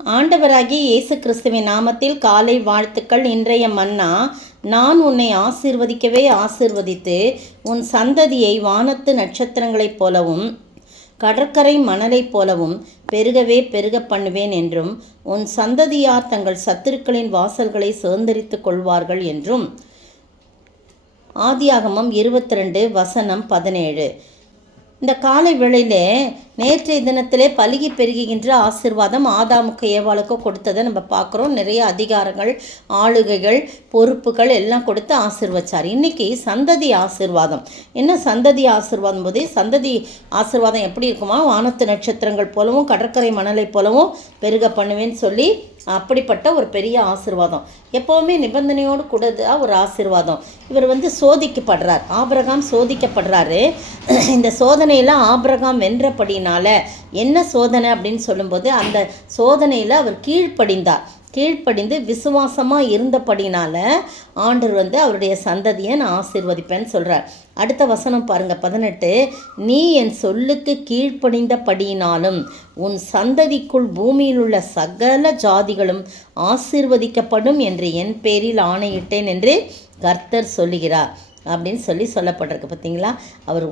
ஆண்டவராகிய இயேசு கிறிஸ்துவின் நாமத்தில் காலை வாழ்த்துக்கள். இன்றைய மன்னா, நான் உன்னை ஆசீர்வதிக்கவே ஆசீர்வதித்து உன் சந்ததியை வானத்து நட்சத்திரங்களைப் போலவும் கடற்கரை மணலைப் போலவும் பெருகவே பெருக பண்ணுவேன் என்றும் உன் சந்ததியார் தங்கள் சத்துருக்களின் வாசல்களை சுதந்தரித்துக் கொள்வார்கள் என்றும். ஆதியாகமம் 22:17. இந்த காலை வேளையில் நேற்றைய தினத்திலே பலுகி பெருகுகின்ற ஆசீர்வாதம் ஆதாமுக்கு ஏவாளுக்கோ கொடுத்ததை நம்ம பார்க்குறோம். நிறைய அதிகாரங்கள், ஆளுகைகள், பொறுப்புகள் எல்லாம் கொடுத்து ஆசீர்வச்சார். இன்றைக்கி சந்ததி ஆசீர்வாதம். என்ன சந்ததி ஆசீர்வாதம் போதே சந்ததி ஆசீர்வாதம் எப்படி இருக்குமா? வானத்து நட்சத்திரங்கள் போலவும் கடற்கரை மணலை போலவும் பெருக பண்ணுவேன்னு சொல்லி அப்படிப்பட்ட ஒரு பெரிய ஆசீர்வாதம். எப்போவுமே நிபந்தனையோடு கூடதா ஒரு ஆசீர்வாதம். இவர் சோதிக்கப்படுறார். ஆபிரகாம் சோதிக்கப்படுறாரு. இந்த சோதனையில் ஆபிரகாம் வென்றபடினால என்ன சோதனை அப்படின்னு சொல்லும்போது, அந்த சோதனையில் அவர் கீழ்ப்படிந்து விசுவாசமாக இருந்தபடினால ஆண்டவர் அவருடைய சந்ததியை நான் ஆசீர்வதிப்பேன்னு சொல்கிறார். அடுத்த வசனம் பாருங்கள், 18. நீ என் சொல்லுக்கு கீழ்ப்படிந்தபடியினாலும் உன் சந்ததிக்குள் பூமியில் உள்ள சகல ஜாதிகளும் ஆசீர்வதிக்கப்படும் என்று என் பேரில் ஆணையிட்டேன் என்று கர்த்தர் சொல்லுகிறார் அப்படின்னு சொல்லப்பட்டிருக்கு. பார்த்தீங்களா? அவர்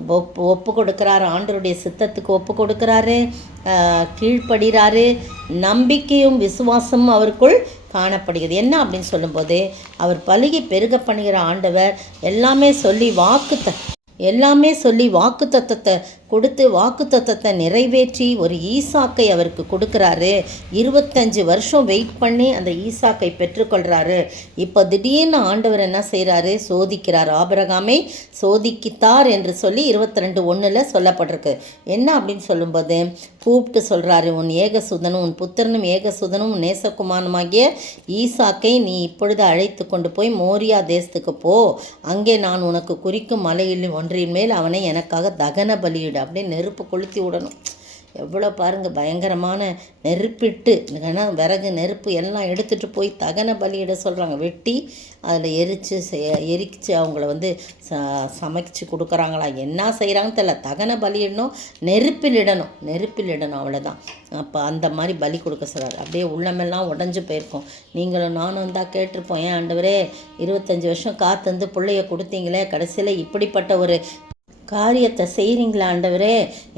ஒப்பு கொடுக்குறாரு, ஆண்டவருடைய சித்தத்துக்கு ஒப்பு கொடுக்குறாரு, கீழ்ப்படுகிறாரு. நம்பிக்கையும் விசுவாசமும் அவருக்குள் காணப்படுகிறது. என்ன அப்படின்னு சொல்லும்போது, அவர் பலுகி பெருக பண்ணுகிற ஆண்டவர் எல்லாமே சொல்லி வாக்குத்தத்தத்தை கொடுத்து வாக்குத்தத்தத்தை நிறைவேற்றி ஒரு ஈசாக்கை அவருக்கு கொடுக்குறாரு. 25 வருஷம் வெயிட் பண்ணி அந்த ஈசாக்கை பெற்றுக்கொள்கிறாரு. இப்போ திடீர்னு ஆண்டவர் என்ன செய்கிறாரு? சோதிக்கிறார். ஆபிரகாமை சோதிக்கித்தார் என்று சொல்லி 22:1 சொல்லப்பட்டிருக்கு. என்ன அப்படின்னு சொல்லும்போது, கூப்பிட்டு சொல்கிறாரு, உன் ஏகசுதனும் உன் புத்திரனும் ஏகசுதனும் உன் நேசகுமாரனுமாகிய ஈசாக்கை நீ இப்பொழுது அழைத்து கொண்டு போய் மோரியா தேசத்துக்கு போ. அங்கே நான் உனக்கு குறிக்கும் மலையில் ஒன்றின் மேல் அவனை எனக்காக தகன பலியிடு. அப்படியே நெருப்பு கொளுத்தி விடணும். எவ்வளோ பாருங்கள், பயங்கரமான நெருப்பிட்டு விறகு நெருப்பு எல்லாம் எடுத்துகிட்டு போய் தகன பலியிட சொல்கிறாங்க. வெட்டி அதில் எரிச்சு அவங்கள சமைச்சு கொடுக்குறாங்களா, என்ன செய்கிறாங்கன்னு தெரியல. தகன பலியிடணும், நெருப்பில் இடணும் அவ்வளோதான். அப்போ அந்த மாதிரி பலி கொடுக்க சொல்கிறார். அப்படியே உள்ளமெல்லாம் உடஞ்சி போயிருக்கோம். நீங்களும் நானும் தான் கேட்டிருப்போம், ஏன் ஆண்டவரே 25 வருஷம் காத்து பிள்ளைய கொடுத்தீங்களே, கடைசியில் இப்படிப்பட்ட ஒரு காரியத்தை செய்கிறீங்களா ஆண்டவரே,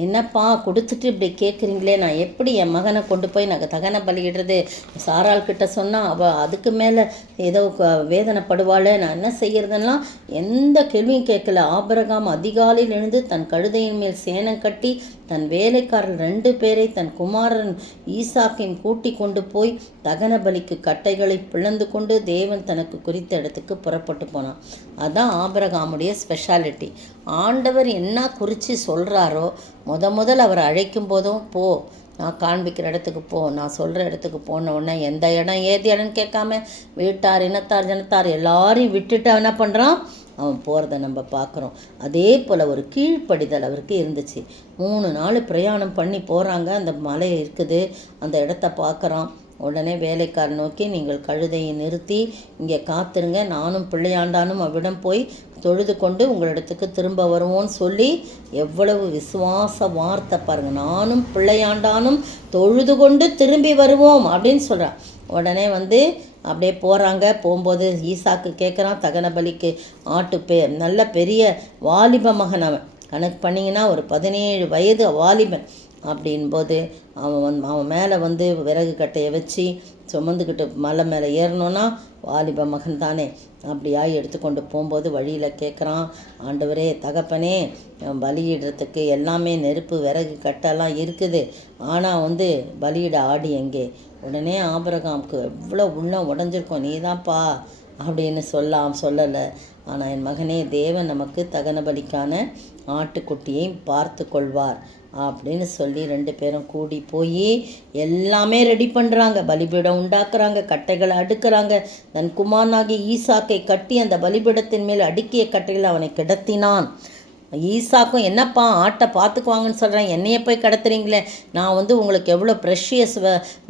என்னப்பா கொடுத்துட்டு இப்படி கேட்குறீங்களே, நான் எப்படி என் மகனை கொண்டு போய் நான் தகன பலியிடுறது? சாராள்கிட்ட சொன்னால் அவள் அதுக்கு மேலே ஏதோ வேதனைப்படுவாள், நான் என்ன செய்கிறதுலாம் எந்த கேள்வியும் கேட்கல. ஆபிரகாம் அதிகாலையில் எழுந்து தன் கழுதையின் மேல் சேனம் கட்டி தன் வேலைக்காரர் 2 பேரை தன் குமாரன் ஈசாக்கையும் கூட்டி கொண்டு போய் தகன பலிக்கு கட்டைகளை பிளந்து கொண்டு தேவன் தனக்கு குறித்த இடத்துக்கு புறப்பட்டு போனான். அதுதான் ஆபிரகாமுடைய ஸ்பெஷாலிட்டி. ஆண்டவர் என்ன குறித்து சொல்கிறாரோ முதல் அவர் அழைக்கும் போதும், போ, நான் காண்பிக்கிற இடத்துக்கு போ, நான் சொல்கிற இடத்துக்கு போன உடனே எந்த இடம் ஏது இடம்னு கேட்காம வீட்டார் இனத்தார் ஜனத்தார் எல்லாரையும் விட்டுட்டு என்ன பண்ணுறான்? அவன் போகிறத நம்ம பார்க்குறோம். அதே போல் ஒரு கீழ்ப்படிதல் அவருக்கு இருந்துச்சு. 3 நாள் பிரயாணம் பண்ணி போகிறாங்க. அந்த மலை இருக்குது, அந்த இடத்த பார்க்குறான். உடனே வேலைக்காரர் நோக்கி, நீங்கள் கழுதையை நிறுத்தி இங்கே காத்துருங்க, நானும் பிள்ளையாண்டானும் அவ்விடம் போய் தொழுது கொண்டு உங்களிடத்துக்கு திரும்ப வருவோன்னு சொல்லி எவ்வளவு விசுவாச வார்த்தை பாருங்கள். நானும் பிள்ளையாண்டானும் தொழுது கொண்டு திரும்பி வருவோம் அப்படின்னு சொல்கிறான். உடனே அப்படியே போகிறாங்க. போகும்போது ஈசாக்கு கேட்குறான் தகன பலிக்கு நல்ல பெரிய வாலிப மகன். அவன் கணக்கு பண்ணிங்கன்னா ஒரு 17 வயது வாலிபன். அப்படின்போது அவன் மேலே விறகு கட்டையை வச்சு சுமந்துக்கிட்டு மலை மேலே ஏறணுன்னா வாலிப மகன் தானே. அப்படியாய் எடுத்துக்கொண்டு போகும்போது வழியில் கேட்குறான், ஆண்டவரே தகப்பனே, பலியிடுறதுக்கு எல்லாமே நெருப்பு விறகு கட்டெல்லாம் இருக்குது, ஆனால் பலியிட ஆடி எங்கே? உடனே ஆபிரகாமுக்கு எவ்வளோ உள்ளம் உடஞ்சிருக்கும். நீ தான்ப்பா அப்படின்னு சொல்லலை. ஆனால் என் மகனே, தேவன் நமக்கு தகன பலிக்கான ஆட்டுக்குட்டியை பார்த்து கொள்வார் அப்படின்னு சொல்லி 2 பேரும் கூடி போய் எல்லாமே ரெடி பண்ணுறாங்க. பலிபீடம் உண்டாக்குறாங்க, கட்டைகளை அடுக்கிறாங்க. தன் குமாரனாகிய ஈசாக்கை கட்டி அந்த பலிபீடத்தின் மேல் அடுக்கிய கட்டைகளை அவனை கிடத்தினான். ஈசாக்கும் என்னப்பா ஆட்டை பார்த்துக்குவாங்கன்னு சொல்கிறேன், என்னையே போய் கடத்துறீங்களே, நான் உங்களுக்கு எவ்வளோ ப்ரெஷியஸ்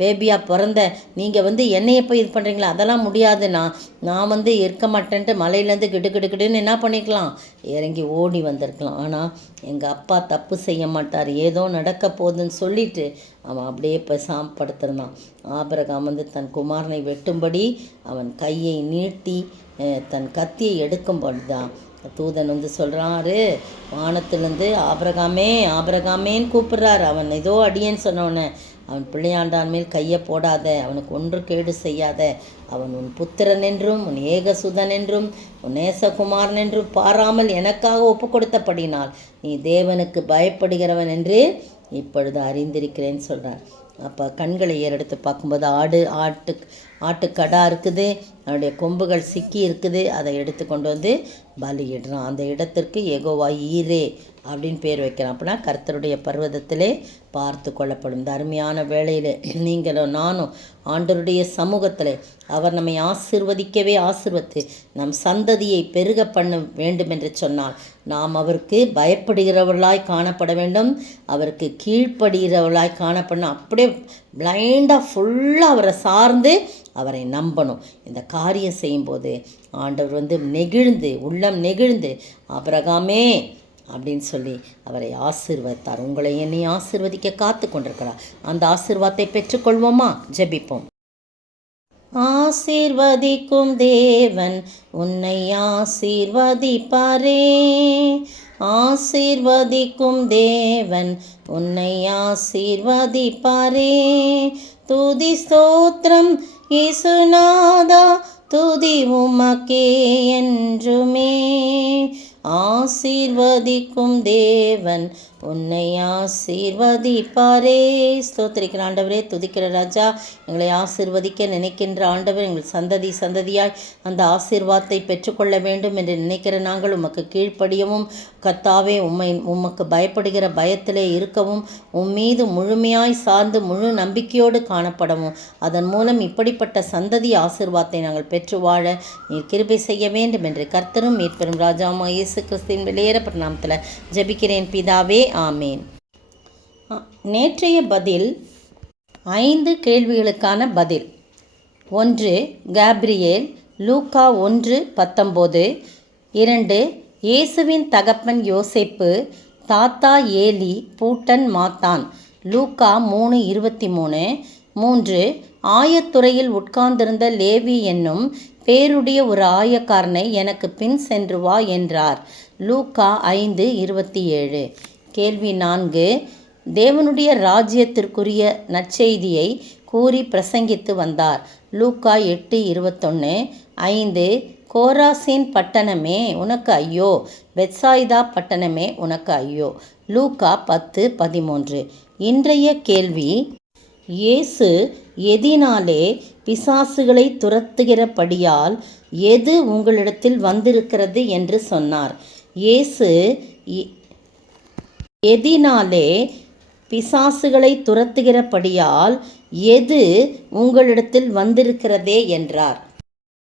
பேபியாக பிறந்தேன், நீங்கள் என்னையை போய் இது பண்ணுறீங்களே, அதெல்லாம் முடியாது, நான் இருக்க மாட்டேன்ட்டு மலையிலேருந்து கிடுக்கிடுன்னு என்ன பண்ணிக்கலாம், இறங்கி ஓடி வந்திருக்கலாம். ஆனால் எங்கள் அப்பா தப்பு செய்ய மாட்டார், ஏதோ நடக்க போகுதுன்னு சொல்லிட்டு அவன் அப்படியே பேசாமல் படுத்திருந்தான். ஆபிரகாம் தன் குமாரனை வெட்டும்படி அவன் கையை நீட்டி தன் கத்தியை எடுக்கும்படி தான் தூதன் சொல்கிறாரு, வானத்திலேருந்து ஆபிரகாமே ஆபிரகாமேன்னு கூப்பிட்றாரு. அவன் ஏதோ அடியேன்னு சொன்னவனே, அவன் பிள்ளையாண்டான் மேல் கையை போடாத, அவனுக்கு ஒன்று கேடு செய்யாத, அவன் உன் புத்திரன் என்றும் உன் ஏகசுதன் என்றும் உன் நேசகுமாரன் என்றும் பாராமல் எனக்காக ஒப்பு கொடுத்தபடினால் நீ தேவனுக்கு பயப்படுகிறவன் என்று இப்பொழுது அறிந்திருக்கிறேன்னு சொல்கிறார். அப்போ கண்களை ஏறெடுத்து பார்க்கும்போது ஆட்டுக்கடா இருக்குது, அதனுடைய கொம்புகள் சிக்கி இருக்குது, அதை எடுத்து கொண்டு பலியிடுறான். அந்த இடத்திற்கு யெகோவா ஈரே அப்படின்னு பேர் வைக்கிறான். அப்படின்னா கர்த்தருடைய பர்வதத்திலே பார்த்து கொள்ளப்படும். இந்த அருமையான வேளையில் நீங்களும் நானும் ஆண்டவருடைய சமூகத்தில் அவர் நம்மை ஆசீர்வதிக்கவே ஆசீர்வதித்து நம் சந்ததியை பெருக பண்ண வேண்டும் என்று சொன்னால் நாம் அவருக்கு பயப்படுகிறவர்களாய் காணப்பட வேண்டும், அவருக்கு கீழ்ப்படுகிறவர்களாய் காணப்படணும். அப்படியே பிளைண்டாக ஃபுல்லாக அவரை சார்ந்து அவரை நம்பணும். இந்த காரியம் செய்யும்போது ஆண்டவர் நெகிழ்ந்து உள்ளம் நெகிழ்ந்து ஆபிரகாமே அப்படின்னு சொல்லி அவரை ஆசீர்வதித்தார். உங்களை என்னை ஆசீர்வதிக்க காத்து கொண்டிருக்கிறார். அந்த ஆசீர்வாதத்தை பெற்றுக்கொள்வோமா? ஜெபிப்போம். ஆசீர்வதிக்கும் தேவன் உன்னை ஆசீர்வதிப்பாரே, ஆசீர்வதிக்கும் தேவன் உன்னை ஆசீர்வதிப்பாரே. துதி ஸ்தோத்திரம் இயேசுநாதா, துதி உமக்கே என்றுமே. ஆசீர்வதிக்கும் தேவன் உன்னை ஆசீர்வதிப்பாரே. ஸ்தோத்திரிக்கிற ஆண்டவரே, துதிக்கிற ராஜா, எங்களை ஆசீர்வதிக்க நினைக்கின்ற ஆண்டவர், எங்கள் சந்ததி சந்ததியாய் அந்த ஆசீர்வாதத்தை பெற்றுக்கொள்ள வேண்டும் என்று நினைக்கிற நாங்கள் உமக்கு கீழ்ப்படியவும், கர்த்தாவே உமக்கு பயப்படுகிற பயத்திலே இருக்கவும், மீது முழுமையாய் சார்ந்து முழு நம்பிக்கையோடு காணப்படவும், அதன் மூலம் இப்படிப்பட்ட சந்ததி ஆசீர்வாதத்தை நாங்கள் பெற்று வாழ நீர் கிருபை செய்ய வேண்டும் என்று கர்த்தரும் மீட்பெரும் ராஜாவுமாகிய இயேசு கிறிஸ்துவின் வெளியேறப்பட்ட நாமத்தில் ஜெபிக்கிறேன் பிதாவே, ஆமேன். நேற்றைய பதில் 5 கேள்விகளுக்கான பதில். 1 காப்ரியேல், லூக்கா 1:19. 2 இயேசுவின் தகப்பன் யோசேப்பு, தாத்தா ஏலி, பூட்டன் மாத்தான், லூக்கா 3:23. 3 ஆயத்துறையில் உட்கார்ந்திருந்த லேவி என்னும் பேருடைய ஒரு ஆயக்காரனை எனக்கு பின் சென்று வா என்றார், லூக்கா 5:27. கேள்வி 4 தேவனுடைய ராஜ்யத்திற்குரிய நற்செய்தியை கூறி பிரசங்கித்து வந்தார், லூக்கா 8:21. 5 கோராசின் பட்டணமே உனக்கு ஐயோ, பெத்சாய்தா பட்டணமே உனக்கு ஐயோ, லூக்கா 10:13. இன்றைய கேள்வி, இயேசு எதினாலே பிசாசுகளை துரத்துகிறபடியால் எது உங்களிடத்தில் வந்திருக்கிறது என்று சொன்னார்? இயேசு எதினாலே பிசாசுகளை துரத்துகிறபடியால் எது உங்களிடத்தில் வந்திருக்கிறதே என்றார்.